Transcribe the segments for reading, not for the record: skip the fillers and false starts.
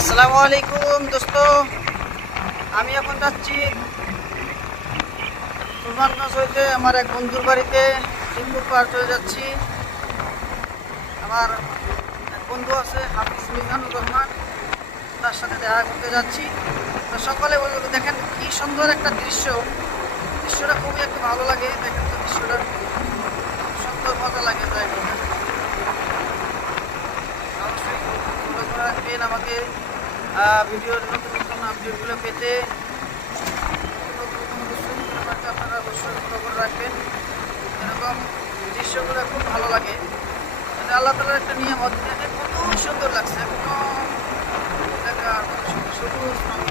আসসালামু আলাইকুম দোস্ত, আমি এখন যাচ্ছি সুলতানগঞ্জ হইতে আমার এক বন্ধুর বাড়িতে টিম্বুর পাহাড় চলে যাচ্ছি। আমার এক বন্ধু আছে হাফিজ মিজানুর রহমান, তার সাথে দেখা করতে যাচ্ছি। তো সকালে বলবো দেখেন কি সুন্দর একটা দৃশ্যটা খুবই একটা ভালো লাগে। দেখেন তো দৃশ্যটা সুন্দর, মজা লাগে জায়গাটা। অবশ্যই ফলো করে রাখবেন আমাকে ভিডিওর নতুন নতুন আপডেটগুলো পেতে। আপনারা অবশ্যই ফলো করে রাখবেন। এরকম দৃশ্যগুলো খুব ভালো লাগে। এটা আল্লাহ তাআলার একটা নিয়ম। দেখে কত সুন্দর লাগছে, একদম সবুজ রঙে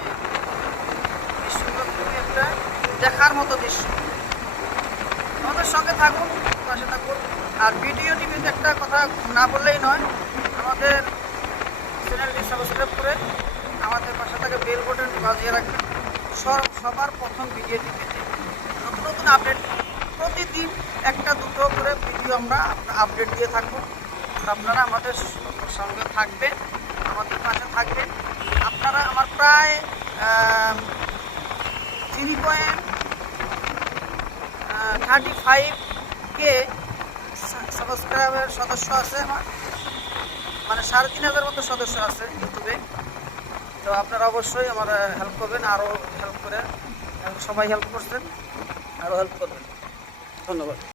দৃশ্যগুলো খুবই একটা দেখার মতো দৃশ্য। আমাদের সঙ্গে থাকুন, পাশে থাকুন। আর ভিডিও টিভিতে একটা কথা না বললেই নয়, আমাদের চ্যানেলটি সাবস্ক্রাইব করে আমাদের পাশে থেকে বেল বাটনটি বাজিয়ে রাখবেন। সবার প্রথম ভিডিওটি পেতে নতুন নতুন আপডেট প্রতিদিন একটা দুটো করে ভিডিও আমরা আপডেট দিয়ে থাকবো। আপনারা আমাদের সঙ্গে থাকবেন, আমাদের পাশে থাকবেন। আপনারা আমার প্রায় 3.35K সাবস্ক্রাইবার সদস্য আছে আমার, মানে 3,500 মতো সদস্য আছে ইউটিউবে। তো আপনারা অবশ্যই আমার হেল্প করবেন, আরও হেল্প করে, সবাই হেল্প করছেন, আরও হেল্প করবেন। ধন্যবাদ।